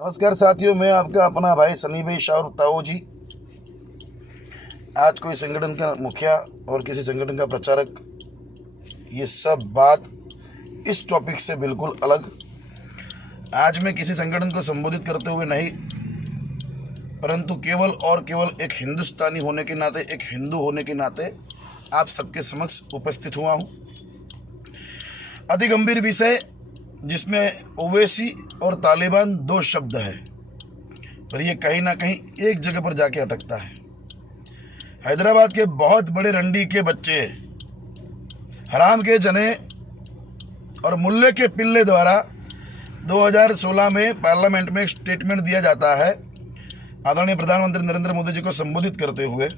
नमस्कार साथियों, मैं आपका अपना भाई सनी भाई शाहरुख ताऊ जी। आज कोई संगठन का मुखिया और किसी संगठन का प्रचारक, ये सब बात इस टॉपिक से बिल्कुल अलग। आज मैं किसी संगठन को संबोधित करते हुए नहीं, परंतु केवल और केवल एक हिंदुस्तानी होने के नाते, एक हिंदू होने के नाते आप सबके समक्ष उपस्थित हुआ हूँ। अति गंभीर विषय जिसमें ओवैसी और तालिबान दो शब्द है, पर ये कहीं ना कहीं एक जगह पर जाके अटकता है। हैदराबाद के बहुत बड़े रंडी के बच्चे, हराम के जने और मुल्ले के पिल्ले द्वारा 2016 में पार्लियामेंट में एक स्टेटमेंट दिया जाता है आदरणीय प्रधानमंत्री नरेंद्र मोदी जी को संबोधित करते हुए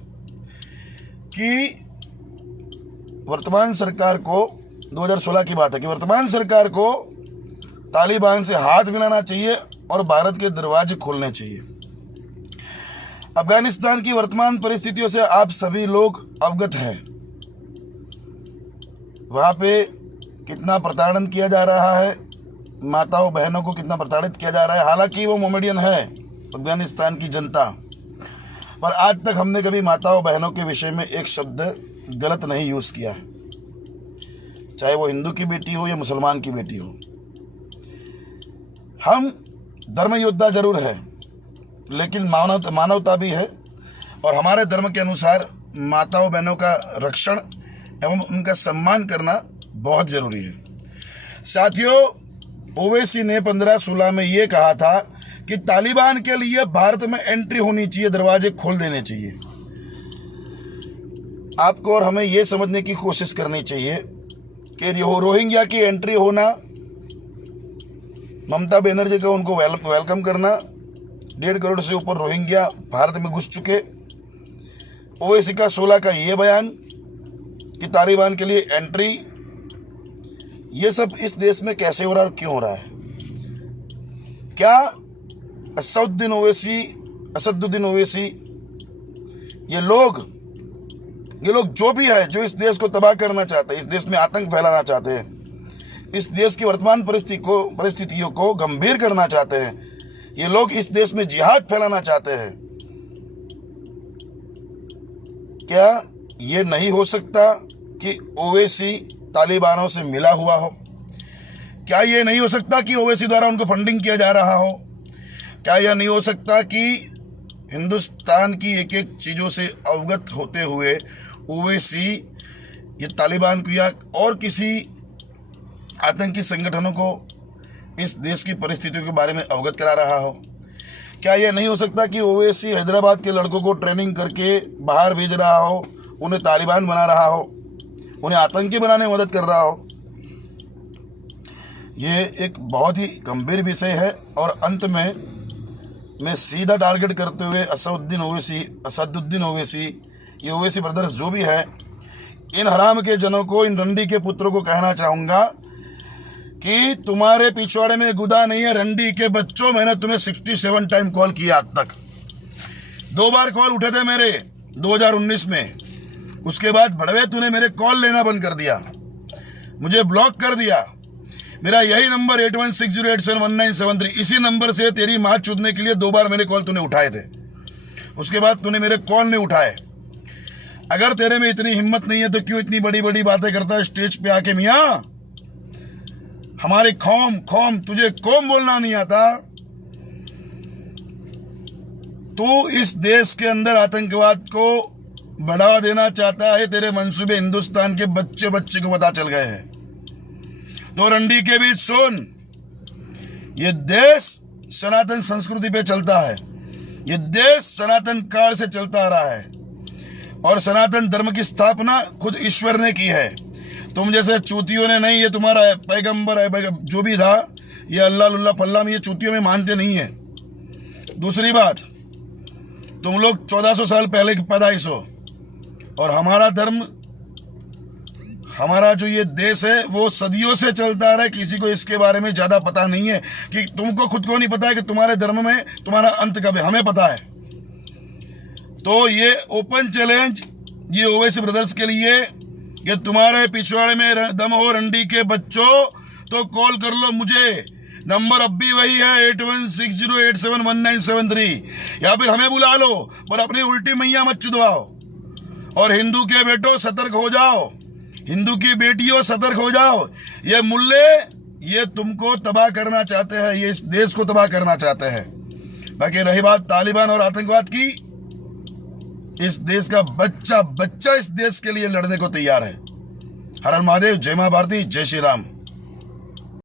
कि वर्तमान सरकार को, 2016 की बात है, कि वर्तमान सरकार को तालिबान से हाथ मिलाना चाहिए और भारत के दरवाजे खोलने चाहिए। अफगानिस्तान की वर्तमान परिस्थितियों से आप सभी लोग अवगत हैं। वहाँ पे कितना प्रताड़न किया जा रहा है, माताओं बहनों को कितना प्रताड़ित किया जा रहा है। हालांकि वो मोमेडियन है अफगानिस्तान की जनता, पर आज तक हमने कभी माताओं बहनों के विषय में एक शब्द गलत नहीं यूज़ किया है, चाहे वो हिंदू की बेटी हो या मुसलमान की बेटी हो। हम धर्म योद्धा जरूर है, लेकिन मानवता भी है, और हमारे धर्म के अनुसार माताओं बहनों का रक्षण एवं उनका सम्मान करना बहुत ज़रूरी है। साथियों, ओवैसी ने 15-16 में ये कहा था कि तालिबान के लिए भारत में एंट्री होनी चाहिए, दरवाजे खोल देने चाहिए। आपको और हमें ये समझने की कोशिश करनी चाहिए कि रोहिंग्या की एंट्री होना, ममता बनर्जी का उनको वेलकम करना, 1.5 करोड़ से ऊपर रोहिंग्या भारत में घुस चुके, ओवैसी का 16 का ये बयान कि तालिबान के लिए एंट्री, ये सब इस देश में कैसे हो रहा है और क्यों हो रहा है? क्या असदुद्दीन ओवैसी, ये लोग जो भी है, जो इस देश को तबाह करना चाहते हैं, इस देश में आतंक फैलाना चाहते हैं, इस देश की वर्तमान परिस्थितियों को गंभीर करना चाहते हैं, ये लोग इस देश में जिहाद फैलाना चाहते हैं, क्या ये नहीं हो सकता कि ओवैसी तालिबानों से मिला हुआ हो? क्या ये नहीं हो सकता कि ओवैसी द्वारा उनको फंडिंग किया जा रहा हो? क्या यह नहीं हो सकता कि हिंदुस्तान की एक एक चीज़ों से अवगत होते हुए ओवैसी ये तालिबान को या और किसी आतंकी संगठनों को इस देश की परिस्थितियों के बारे में अवगत करा रहा हो? क्या यह नहीं हो सकता कि ओवैसी हैदराबाद के लड़कों को ट्रेनिंग करके बाहर भेज रहा हो, उन्हें तालिबान बना रहा हो, उन्हें आतंकी बनाने में मदद कर रहा हो? ये एक बहुत ही गंभीर विषय है, और अंत में मैं सीधा टारगेट करते हुए असदुद्दीन ओवैसी, ये ओवैसी ब्रदर्स जो भी है, इन हराम के जनों को, इन रंडी के पुत्रों को कहना चाहूँगा कि तुम्हारे पिछवाड़े में गुदा नहीं है। रंडी के बच्चों, मैंने तुम्हें 67 टाइम कॉल किया आज तक। 2 बार कॉल उठे थे मेरे 2019 में, उसके बाद भड़वे तूने मेरे कॉल लेना बंद कर दिया, मुझे ब्लॉक कर दिया। मेरा यही नंबर 8160871973, इसी नंबर से तेरी माँ चूदने के लिए 2 बार मेरे कॉल तूने उठाए थे, उसके बाद तूने मेरे कॉल नहीं उठाए। अगर तेरे में इतनी हिम्मत नहीं है तो क्यों इतनी बड़ी बड़ी बातें करता है स्टेज पे आके? मियाँ, हमारे कौम, तुझे कौम बोलना नहीं आता? तू इस देश के अंदर आतंकवाद को बढ़ावा देना चाहता है, तेरे मंसूबे हिंदुस्तान के बच्चे को पता चल गए हैं। तो रंडी के बीच सुन, ये देश सनातन संस्कृति पे चलता है, ये देश सनातन काल से चलता आ रहा है, और सनातन धर्म की स्थापना खुद ईश्वर ने की है। तुम जैसे चूतियों ने नहीं, ये तुम्हारा पैगंबर है, जो भी था, ये अल्लाह लुल्ला फल्ला में, ये चूतियों में मानते नहीं है। दूसरी बात, तुम लोग 1400 साल पहले की पैदाइश हो, और हमारा धर्म, हमारा जो ये देश है वो सदियों से चलता आ रहा है। किसी को इसके बारे में ज़्यादा पता नहीं है, कि तुमको खुद को नहीं पता है कि तुम्हारे धर्म में तुम्हारा अंत कब है, हमें पता है। तो ये ओपन चैलेंज ये ओवैसी ब्रदर्स के लिए कि तुम्हारे पिछवाड़े में दम हो रंडी के बच्चों, तो कॉल कर लो मुझे, नंबर अब भी वही है 8160871973, या फिर हमें बुला लो, पर अपनी उल्टी मैया मत चुदवाओ। और हिंदू के बेटो सतर्क हो जाओ, हिंदू की बेटियों सतर्क हो जाओ। ये मुल्ले ये तुमको तबाह करना चाहते हैं, ये इस देश को तबाह करना चाहते हैं। बाकी रही बात तालिबान और आतंकवाद की, इस देश का बच्चा बच्चा इस देश के लिए लड़ने को तैयार है। हर हर महादेव, जय मां भारती, जय श्री राम।